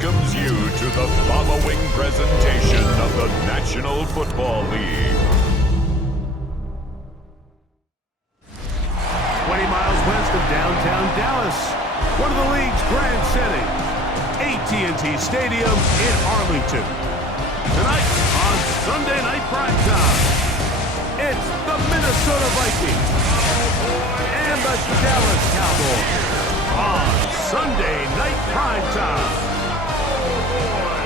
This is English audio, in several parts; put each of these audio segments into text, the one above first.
welcomes you to the following presentation of the National Football League. 20 miles west of downtown Dallas, one of the league's grand settings, AT&T Stadium in Arlington. Tonight on Sunday Night Primetime, it's the Minnesota Vikings and the Dallas Cowboys on Sunday Night Primetime.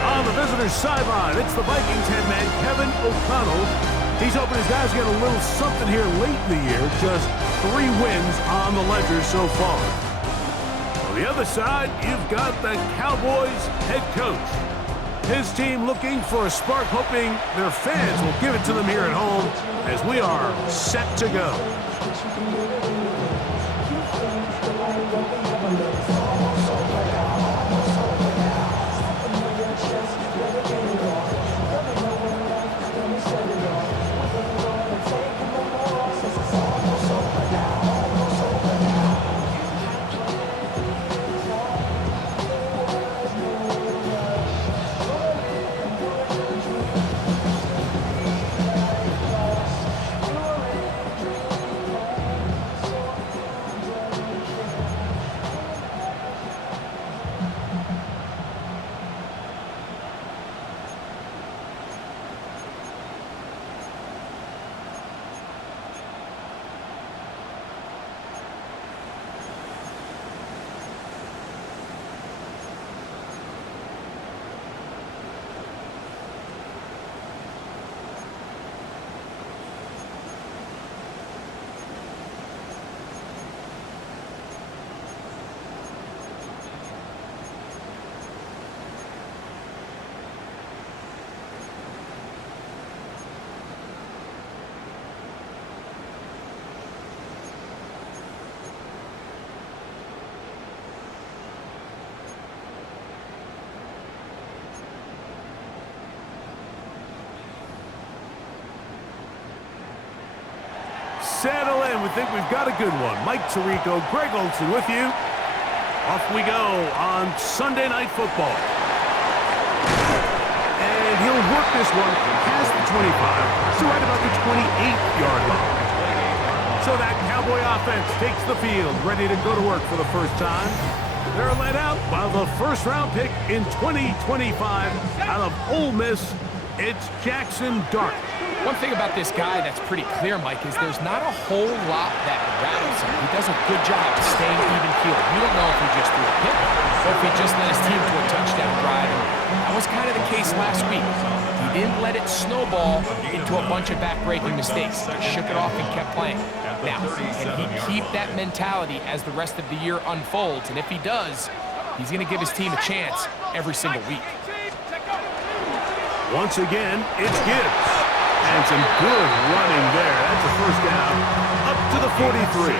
On the visitor's sideline, it's the Vikings head man Kevin O'Connell. He's hoping his guys get a little something here late in the year. Just 3 wins on the ledger so far. On the other side, you've got the Cowboys head coach. His team looking for a spark, hoping their fans will give it to them here at home as we are set to go. Settle in. We think we've got a good one. Mike Tirico, Greg Olsen with you. Off we go on Sunday Night Football. And he'll work this one past the 25 to right about the 28-yard line. So that Cowboy offense takes the field, ready to go to work for the first time. They're led out by the first-round pick in 2025 out of Ole Miss. It's Jackson Dart. One thing about this guy that's pretty clear, Mike, is there's not a whole lot that rattles him. He does a good job of staying even-keeled. We don't know if he just threw a pick or if he just led his team to a touchdown drive. And that was kind of the case last week. He didn't let it snowball into a bunch of back-breaking mistakes. He shook it off and kept playing. Now, can he keep that mentality as the rest of the year unfolds? And if he does, he's going to give his team a chance every single week. Once again, it's Gibbs. And some good running there. That's a first down up to the 43.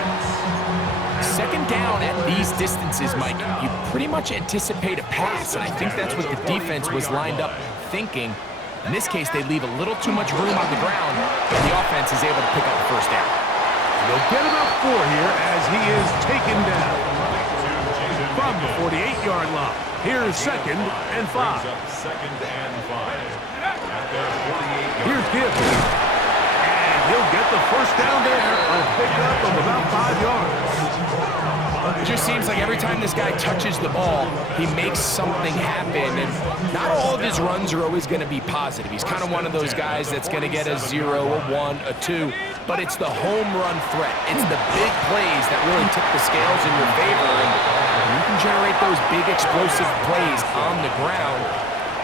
Second down at these distances, Mike, you pretty much anticipate a pass, and I think that's what the defense was lined up thinking. In this case, they leave a little too much room on the ground, and the offense is able to pick up the first down. They'll get about 4 here as he is taken down. From the 48-yard line, here's 2nd and 5. Here's Gibbs. And he'll get the first down there. A pickup of about 5 yards. It just seems like every time this guy touches the ball, he makes something happen. And not all of his runs are always going to be positive. He's kind of one of those guys that's going to get a 0, a 1, a 2. But it's the home run threat. It's the big plays that really tip the scales in your favor. And you can generate those big explosive plays on the ground.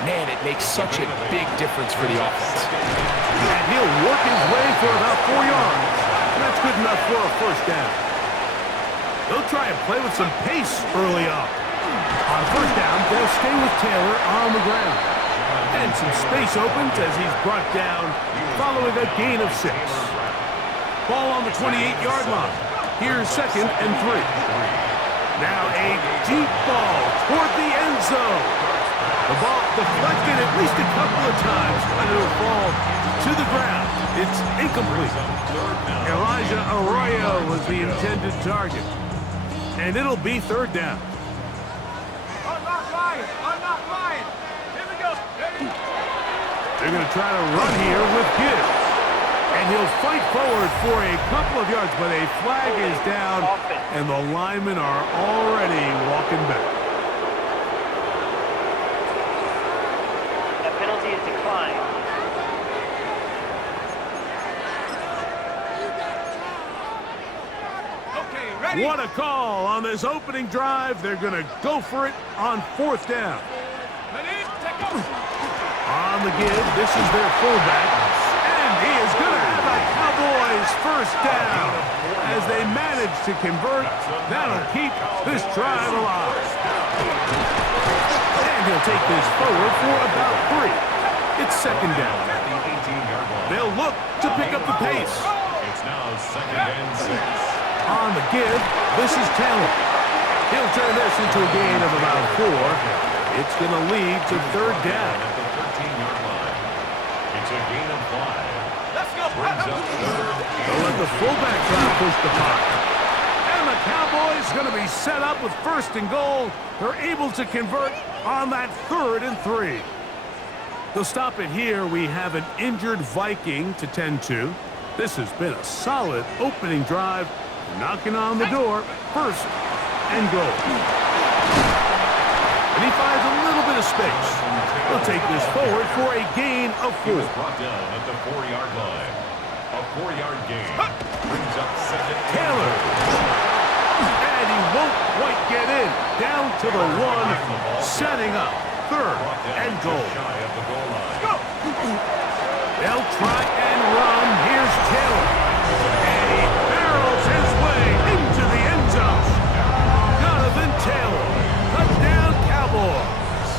Man, it makes such a big difference for the offense. And he'll work his way for about 4 yards. And that's good enough for a first down. They'll try and play with some pace early on. On first down, they'll stay with Taylor on the ground. And some space opens as he's brought down following a gain of 6. Ball on the 28-yard line. Here's 2nd and 3. Now a deep ball toward the end zone. The ball deflected at least a couple of times, but it'll fall to the ground. It's incomplete. Elijah Arroyo was the intended target. And it'll be 3rd down. They're going to try to run here with Gibbs. And he'll fight forward for a couple of yards, but a flag is down, and the linemen are already walking back. That penalty is declined. Okay, ready? What a call on this opening drive. They're going to go for it on 4th down. Ready? Take over. On the give, this is their fullback, and he is going to have a Cowboys first down as they manage to convert. That'll keep this drive alive. And he'll take this forward for about 3. It's 2nd down. They'll look to pick up the pace. It's now 2nd and 6. On the give, this is Taylor. He'll turn this into a gain of about 4. It's going to lead to 3rd down. At the 13-yard line. It's a gain of 5. Let's go. Brings up 3rd. They'll let the fullback try to push the pocket. And the Cowboys going to be set up with 1st and goal. They're able to convert on that 3rd and 3. They'll stop it here. We have an injured Viking to tend to. This has been a solid opening drive. Knocking on the door. 1st and goal. And he finds a little bit of space. He'll take this forward for a gain of 4. He was brought down at the 4-yard line. A 4-yard gain. Brings up 2nd. Taylor. And he won't quite get in. Down to the 1. Setting up 3rd and goal. Shy of the goal line. They'll try and run. Here's Taylor. And he barrels his way into the end zone. Jonathan Taylor. Touchdown, Cowboys.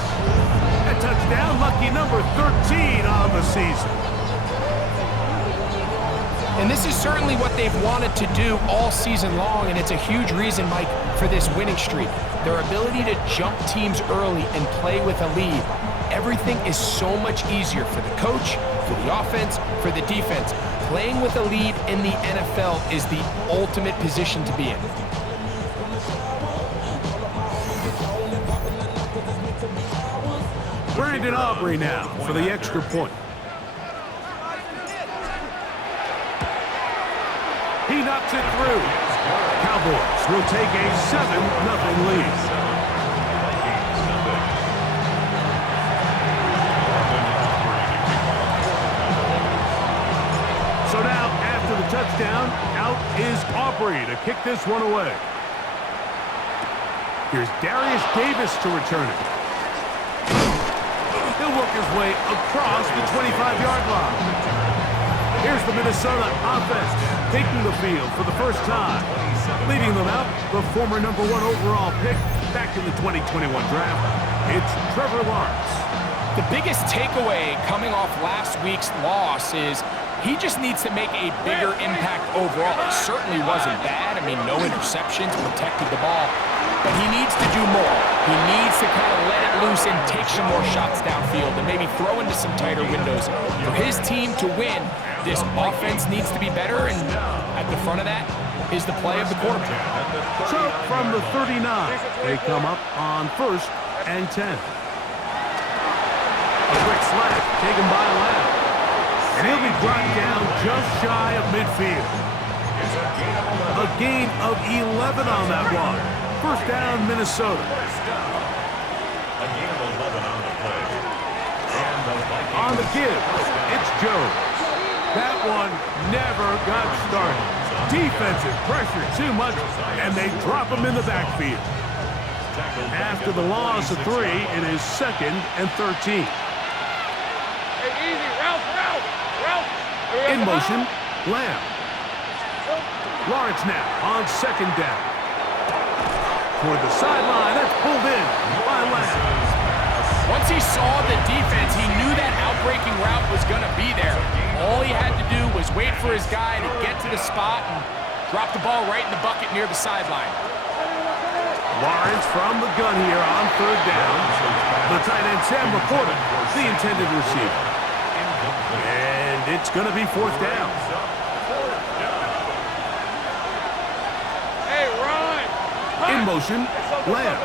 A touchdown, lucky number 13 on the season. And this is certainly what they've wanted to do all season long, and it's a huge reason, Mike, for this winning streak. Their ability to jump teams early and play with a lead. Everything is so much easier for the coach, for the offense, for the defense. Playing with a lead in the NFL is the ultimate position to be in. Brandon Aubrey now for the extra point. He knocks it through. Cowboys will take a 7-0 lead. So now, after the touchdown, out is Aubrey to kick this one away. Here's Darius Davis to return it. He'll work his way across the 25-yard line. Here's the Minnesota offense taking the field for the first time. Leading them out, the former #1 overall pick back in the 2021 draft. It's Trevor Lawrence. The biggest takeaway coming off last week's loss is he just needs to make a bigger impact overall. It certainly wasn't bad. I mean, no interceptions, protected the ball. But he needs to do more. He needs to kind of let it loose and take some more shots downfield and maybe throw into some tighter windows. For his team to win, this offense needs to be better, and at the front of that is the play of the quarterback. So from the 39, they come up on 1st and 10. A quick slap taken by Lamb. And he'll be brought down just shy of midfield. A gain of 11 on that one. 1st down, Minnesota. A gain of 11 on the play. And the Vikings. On the give, it's Jones. That one never got started. Defensive pressure too much, and they drop him in the backfield. After the loss of 3, it is 2nd and 13. Hey, easy, Ralph. In motion, Lamb. Lawrence now on 2nd down. Toward the sideline, that's pulled in by Lamb. Once he saw the defense, he knew that outbreaking route was going to be there. All he had to do was wait for his guy to get to the spot and drop the ball right in the bucket near the sideline. Lawrence from the gun here on 3rd down. The tight end Sam Laporta, the intended receiver. And it's going to be 4th down. Hey, Ron. In motion, Lamb.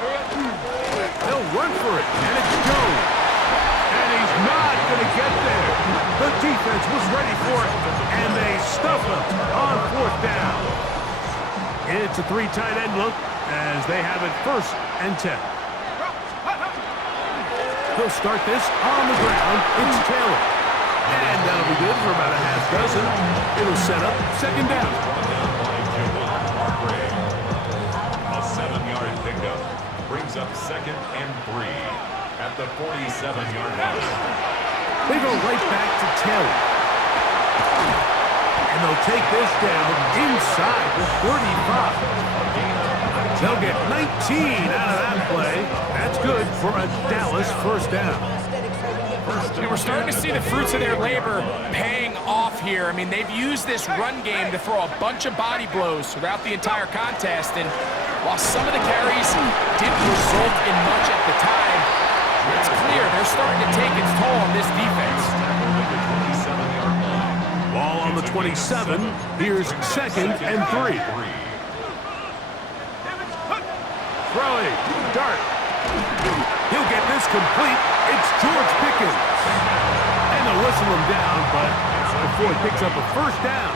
He'll run for it, and it's Jones. And he's not going to get there. The defense was ready for it, and they stuff him on 4th down. It's a 3 tight end look as they have it 1st and 10. He'll start this on the ground. It's Taylor. And that'll be good for about a half dozen. It'll set up 2nd down. A 7-yard pickup brings up 2nd and 3 at the 47-yard line. They go right back to Taylor. And they'll take this down inside the 35. They'll get 19 out of that play. That's good for a Dallas 1st down. And we're starting to see the fruits of their labor paying off here. I mean, they've used this run game to throw a bunch of body blows throughout the entire contest. And while some of the carries didn't result in much at the time, it's clear they're starting to take its toll on this defense. Ball on the 27. Here's 2nd and 3. Throwing. Dart. He'll get this complete. It's George Pickens. And they'll whistle him down, but before he picks up a 1st down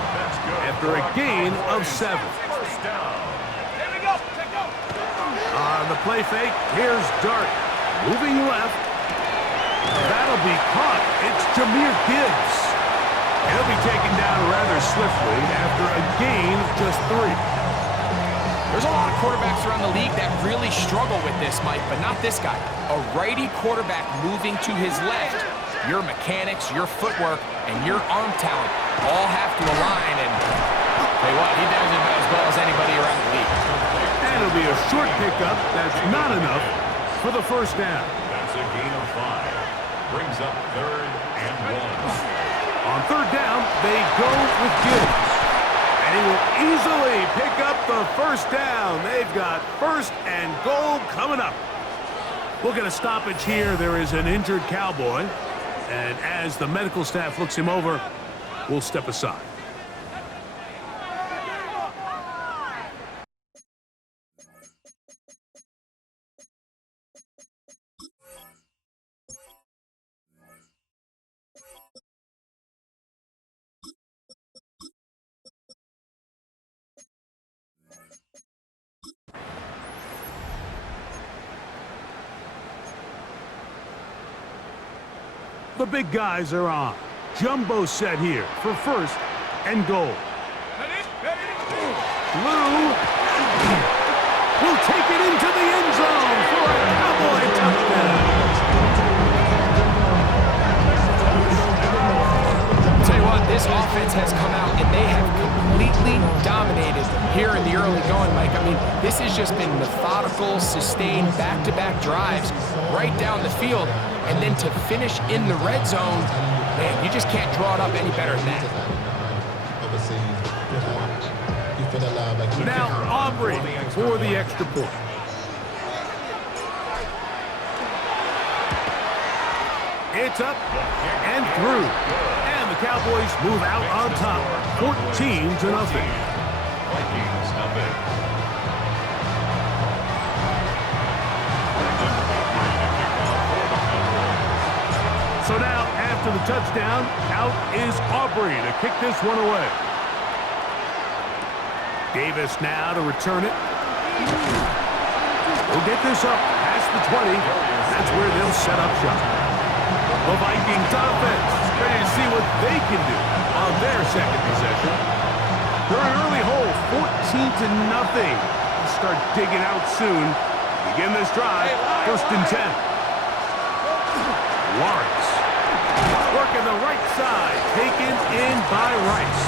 after a gain of 7. On the play fake, here's Dart. Moving left. That'll be caught. It's Jahmyr Gibbs. He'll be taken down rather swiftly after a gain of just 3. There's a lot of quarterbacks around the league that really struggle with this, Mike, but not this guy. A righty quarterback moving to his left. Your mechanics, your footwork, and your arm talent all have to align, and tell you what, he does it about as well as anybody around the league. And it'll be a short pickup. That's not enough for the 1st down. That's a gain of 5. Brings up 3rd and 1. On 3rd down, they go with Gibbs. And he will easily pick up the 1st down. They've got 1st and goal coming up. We'll get a stoppage here. There is an injured Cowboy. And as the medical staff looks him over, we'll step aside. The big guys are on. Jumbo set here for 1st and goal. Lou will take it into the end zone for a Cowboy touchdown. Tell you what, this offense has come out and they have completely dominated here in the early going, Mike. I mean, this has just been methodical, sustained, back-to-back drives right down the field. And then to finish in the red zone, man, you just can't draw it up any better than that. Now Aubrey for the extra point. It's up and through. And the Cowboys move out on top, 14-0. So now, after the touchdown, out is Aubrey to kick this one away. Davis now to return it. He'll get this up past the 20. That's where they'll set up shop. The Vikings offense ready to see what they can do on their 2nd possession. They're an early hole, 14-0. They'll start digging out soon. Begin this drive, 1st and 10. Lawrence working the right side, taken in by Rice.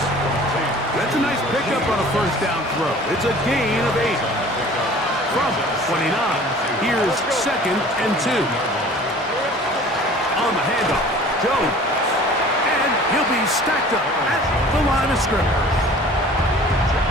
That's a nice pickup on a 1st down throw. It's a gain of 8. From 29, here's 2nd and 2. On the handoff, Jones. And he'll be stacked up at the line of scrimmage.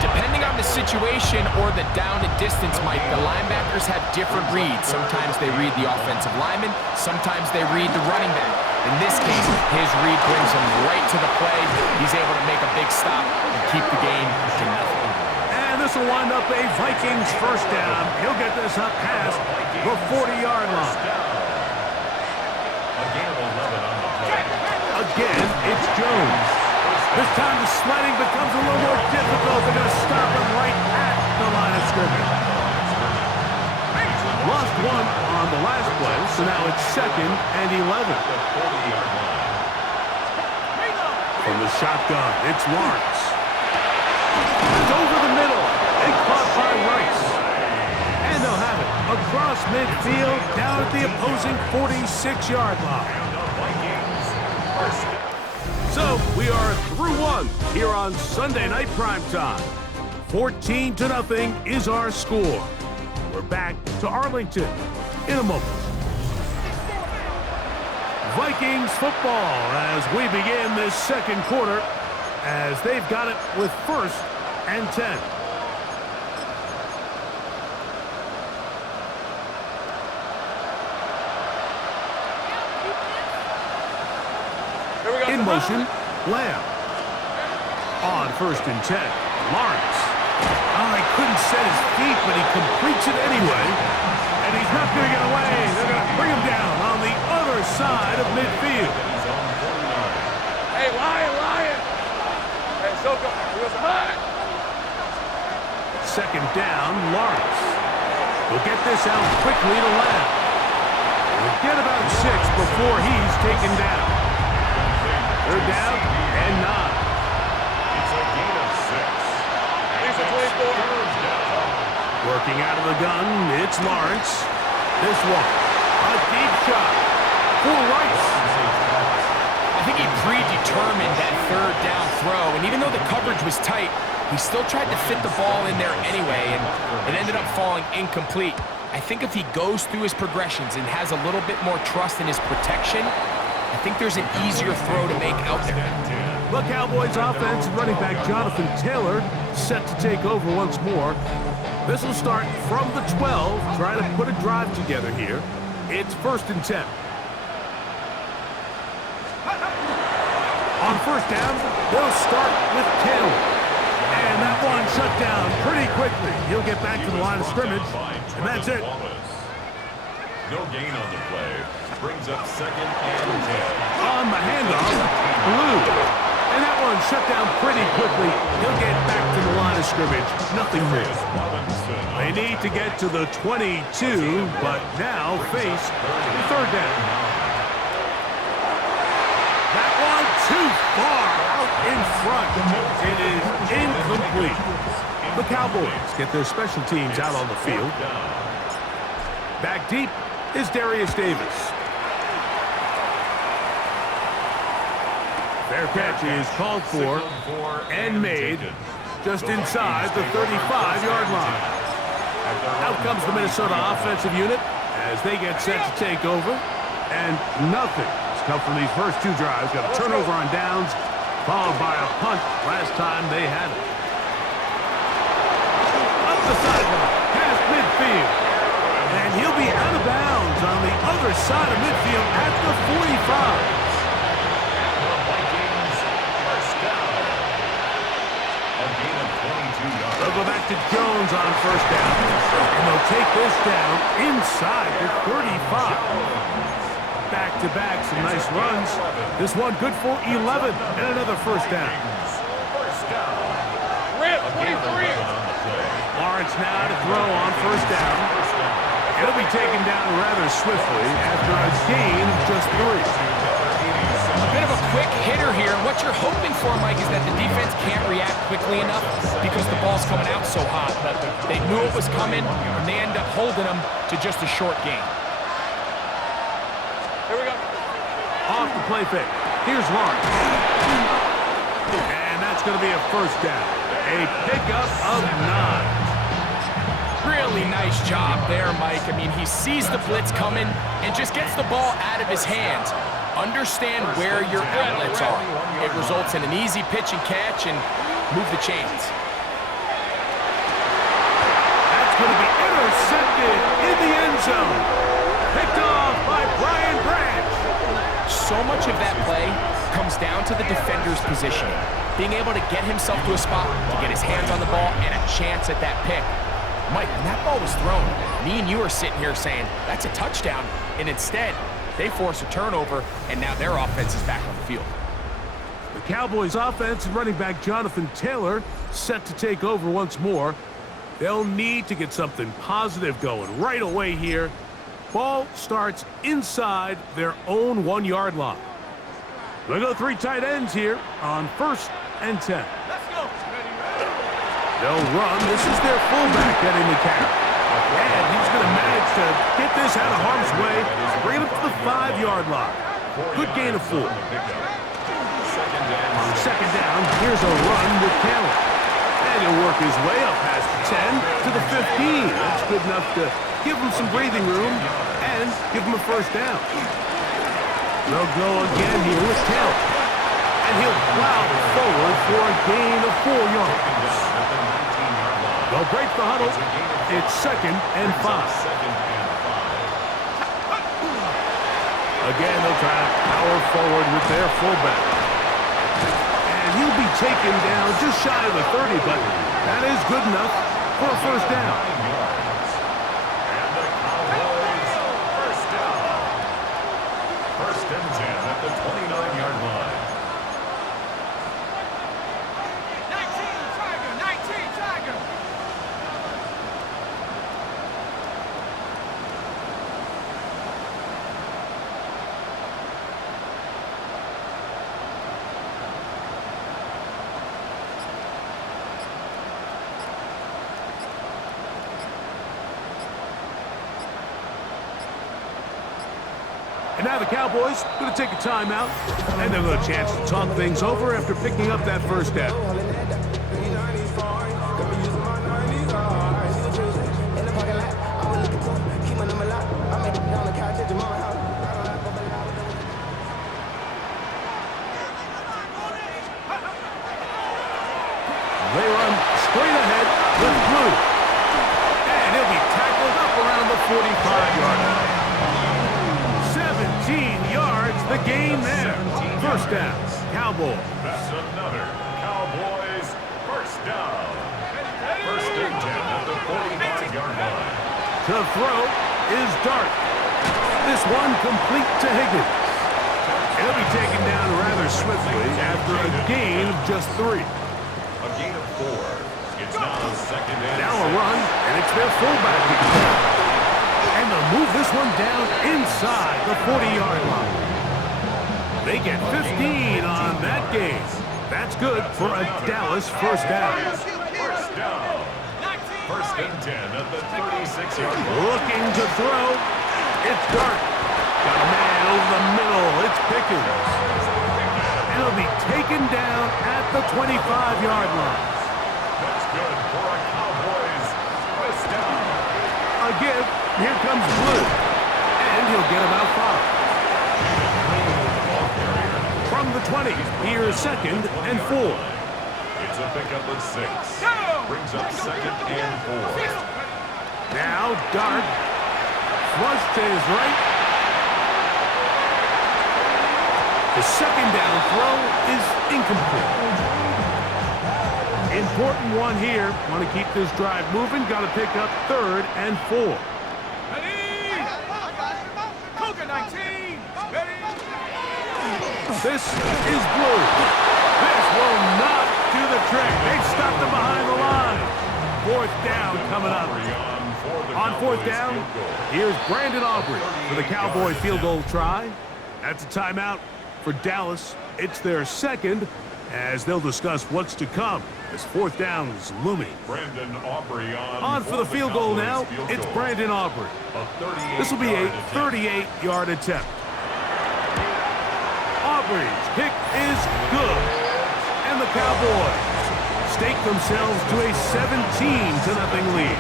Depending on the situation or the down and distance, Mike, the linebackers have different reads. Sometimes they read the offensive lineman. Sometimes they read the running back. In this case, his read brings him right to the play. He's able to make a big stop and keep the game to nothing. And this will wind up a Vikings first down. He'll get this up past the 40-yard line. Again, it's Jones. This time the sledding becomes a little more difficult. They're going to stop him right at the line of scrimmage. Lost one on the last play, so now it's 2nd and 11. From the shotgun, it's Lawrence. It's over the middle and caught by Rice. And they'll have it across midfield down at the opposing 46-yard line. So we are through one here on Sunday Night Primetime. 14-0 is our score. We're back to Arlington in a moment. Vikings football as we begin this second quarter as they've got it with 1st and 10. In motion, Lamb. On 1st and 10, Lawrence. Oh, he couldn't set his feet, but he completes it anyway. And he's not going to get away. They're going to bring him down on the other side of midfield. Hey, Lion. Hey, so go. He was hot. 2nd down, Lawrence. Will get this out quickly to Lamb. We'll get about 6 before he's taken down. 3rd down and 9. It's a gain of 6. He's a 24. Working out of the gun, it's Lawrence. This one, a deep shot for Rice. I think he predetermined that 3rd down throw, and even though the coverage was tight, he still tried to fit the ball in there anyway, and it ended up falling incomplete. I think if he goes through his progressions and has a little bit more trust in his protection, I think there's an easier throw to make out there. The Cowboys offense and running back Jonathan Taylor set to take over once more. This will start from the 12, try to put a drive together here. It's 1st and 10. On 1st down, they'll start with Taylor. And that one shut down pretty quickly. He'll get back to the line of scrimmage, and that's it. No gain on the play. Brings up 2nd and 10. On the handoff, Blue. And that one shut down pretty quickly. He'll get back to the line of scrimmage. Nothing more. They need to get to the 22, but now face 3rd down. That one too far out in front. It is incomplete. The Cowboys get their special teams out on the field. Back deep is Darius Davis. Fair catch is called for and made just inside the 35-yard line. Out comes the Minnesota offensive unit as they get set to take over. And nothing has come from these first 2 drives. Got a turnover on downs, followed by a punt last time they had it. Up the sideline, past midfield. And he'll be out of bounds on the other side of midfield at the 45. They'll go back to Jones on 1st down. And they'll take this down inside the 35. Back-to-back, some nice runs. This one good for 11 and another 1st down. Rip, 23. Lawrence now to throw on 1st down. He'll be taken down rather swiftly after a gain of just 3. A bit of a quick hitter here. What you're hoping for, Mike, is that the defense can't react quickly enough because the ball's coming out so hot. But they knew it was coming, and they end up holding them to just a short gain. Here we go. Off the play fake. Here's Lawrence. And that's going to be a 1st down. A pickup of 9. Really nice job there, Mike. I mean, he sees the blitz coming and just gets the ball out of his hands. Understand where your outlets are. It results in an easy pitch and catch and move the chains. That's going to be intercepted in the end zone. Picked off by Brian Branch. So much of that play comes down to the defender's positioning, being able to get himself to a spot, to get his hands on the ball, and a chance at that pick. Mike, when that ball was thrown, me and you are sitting here saying, that's a touchdown, and instead, they force a turnover, and now their offense is back on the field. The Cowboys' offense and running back Jonathan Taylor set to take over once more. They'll need to get something positive going right away here. Ball starts inside their own 1-yard line. They'll go 3 tight ends here on 1st and 10. Let's go. They'll run. This is their fullback getting the carry. And he's going to manage to get this out of harm's way, bring it up to the 5-yard line. Good gain of 4. On 2nd down, here's a run with Taylor. And he'll work his way up past the 10 to the 15. That's good enough to give him some breathing room and give him a 1st down. They'll go again here with Taylor. And he'll plow forward for a gain of 4 yards. They'll break the huddle. It's 2nd and 5. Again, they'll try to power forward with their fullback. And he'll be taken down just shy of the 30, but that is good enough for a 1st down. And the Cowboys, 1st down. 1st and 10 at the 29-yard line. 19 Tiger. And now the Cowboys going to take a timeout, and they'll get a chance to talk things over after picking up that 1st down. They run straight ahead with Blue. And he'll be tackled up around the 45-yard line. 17 yards, the gain there. 1st down, Cowboys. That's another Cowboys 1st down. 1st and 10 at the 45-yard line. To throw is Dart. This one complete to Higgins. He'll be taken down rather swiftly after a gain of just 3. A gain of 4. It's now 2nd and Now a run, and it's their fullback. And they'll move this one down inside the 40-yard line. They get 15 on that gain. That's good for a Dallas 1st down. 1st down. 1st and 10 at the 36-yard line. Looking to throw. It's Dart. Got a man over the middle. It's Pickens. And he'll be taken down at the 25-yard line. That's good for a Cowboys 1st down. A give. Here comes Blue. And he'll get about 5. From the 20, here's 2nd and 4. It's a pickup of 6. Brings up 2nd and 4. Now Dart. Flush to his right. The 2nd down throw is incomplete. Important one here. Want to keep this drive moving. Got to pick up 3rd and 4. This is Blue. This will not do the trick. They've stopped him behind the line. 4th down coming up. On 4th down, here's Brandon Aubrey for the Cowboy field goal try. That's a timeout for Dallas. It's their 2nd as they'll discuss what's to come. This 4th down is looming. Brandon Aubrey on for the field goal now. It's Brandon Aubrey. This will be a 38-yard attempt. Aubrey's kick is good. And the Cowboys stake themselves to a 17-0 lead.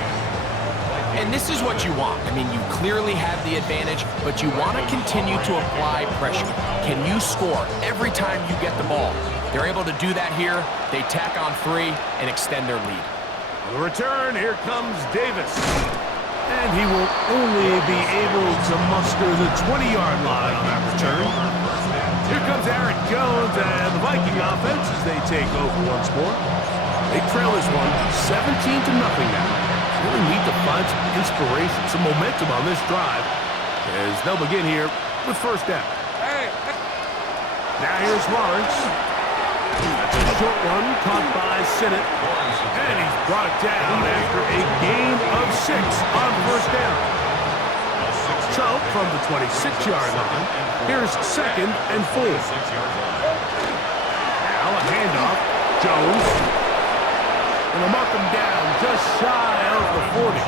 And this is what you want. I mean, you clearly have the advantage, but you want to continue to apply pressure. Can you score every time you get the ball? They're able to do that here. They tack on 3 and extend their lead. On the return, here comes Davis. And he will only be able to muster the 20-yard line on that return. Here comes Aaron Jones and the Viking offense as they take over once more. They trail this one 17-0 now. Really need to find some inspiration, some momentum on this drive as they'll begin here with first down. Now here's Lawrence. That's a short one caught by Sinnott. And he's brought down after a gain of 6 on first down. So from the 26-yard line, here's 2nd and 4. Now a handoff. Jones. And they'll mark him down just shy of the 40.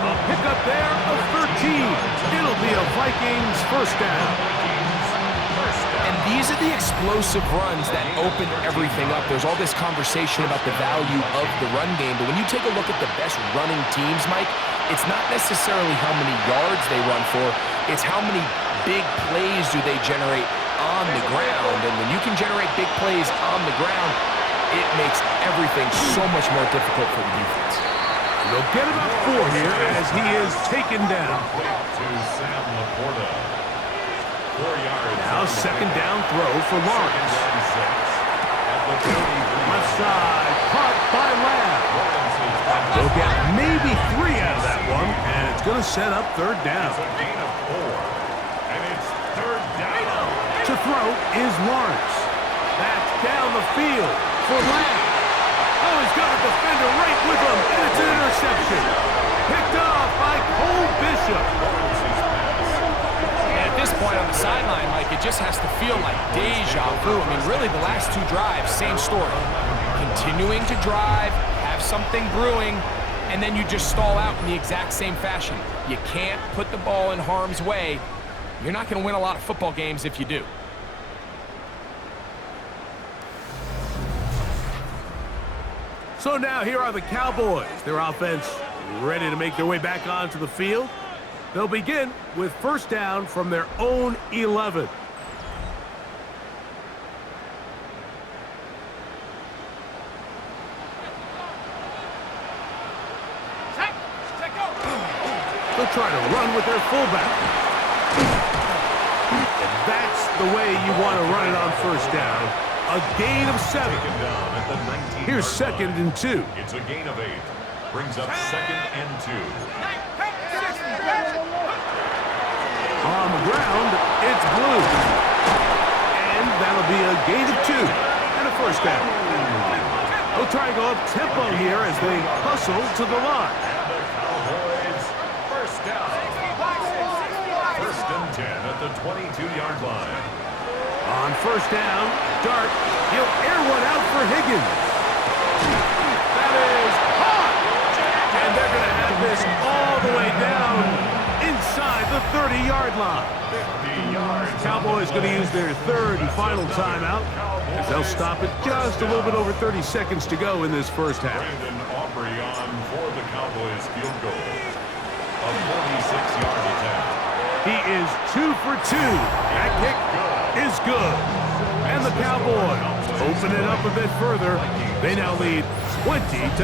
A pickup there of 13. It'll be a Vikings first down. And these are the explosive runs that open everything up. There's all this conversation about the value of the run game, but when you take a look at the best running teams, Mike, it's not necessarily how many yards they run for, it's how many big plays do they generate on the ground. And when you can generate big plays on the ground, it makes everything so much more difficult for the defense. They'll get about 4 here as he is taken down. To Sam Laporta. 4 yards. Now 2nd down throw for Lawrence. Left side, caught by Lab. They'll get maybe 3 out of that one, and it's going to set up 3rd down. It's a gain of 4, and it's 3rd down. To throw is Lawrence. That's down the field for Lab. Oh, he's got a defender right with him, and it's an interception. Picked off by Cole Bishop. At this point on the sideline, Mike, it just has to feel like deja vu. I mean, really, the last 2 drives, same story. Continuing to drive, have something brewing, and then you just stall out in the exact same fashion. You can't put the ball in harm's way. You're not going to win a lot of football games if you do. So now here are the Cowboys. Their offense ready to make their way back onto the field. They'll begin with first down from their own 11. They'll try to run with their fullback. And that's the way you want to run it on first down. A gain of 7. Here's 2nd and 2. It's a gain of 8. Brings up 2nd and 2. On the ground, it's blue. And that'll be a gain of 2 and a first down. They'll try and go up tempo here as they hustle to the line. And the Cowboys first down. 1st and 10 at the 22-yard line. On first down, Dart, he'll air one out for Higgins. That is caught! And they're going to have this all the way down inside the 30-yard line. 50 yards. Cowboys going to use their 3rd and final timeout as they'll stop it just a little bit over 30 seconds to go in this first half. Brandon Aubrey on for the Cowboys field goal. A 46-yard attempt. He is 2 for 2. That kick is good. And the Cowboys open it up a bit further. They now lead 20-0.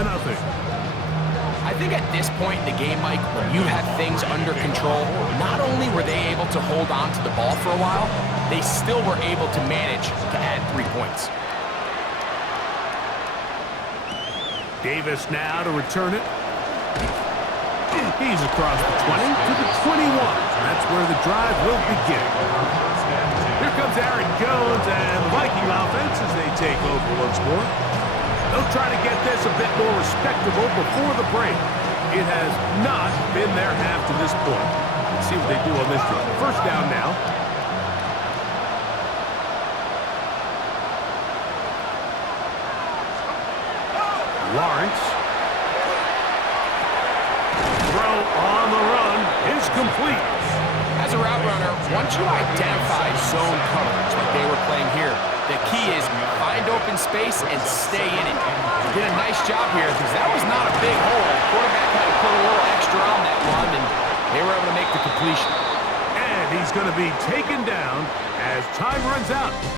I think at this point in the game, Mike, when you have things under control, not only were they able to hold on to the ball for a while, they still were able to manage to add 3 points. Davis now to return it. He's across the 20 to the 21. That's where the drive will begin. Here comes Aaron Jones and the Viking offense as they take over once more. They'll try to get this a bit more respectable before the break. It has not been their half to this point. Let's see what they do on this drive. First down now. Lawrence. Throw on the run is complete. As a route runner, once you identify zone coverage like they were playing here, the key is find open space and stay in it. They did a nice job here because that was not a big hole. The quarterback had to put a little extra on that one, and they were able to make the completion. And he's going to be taken down as time runs out.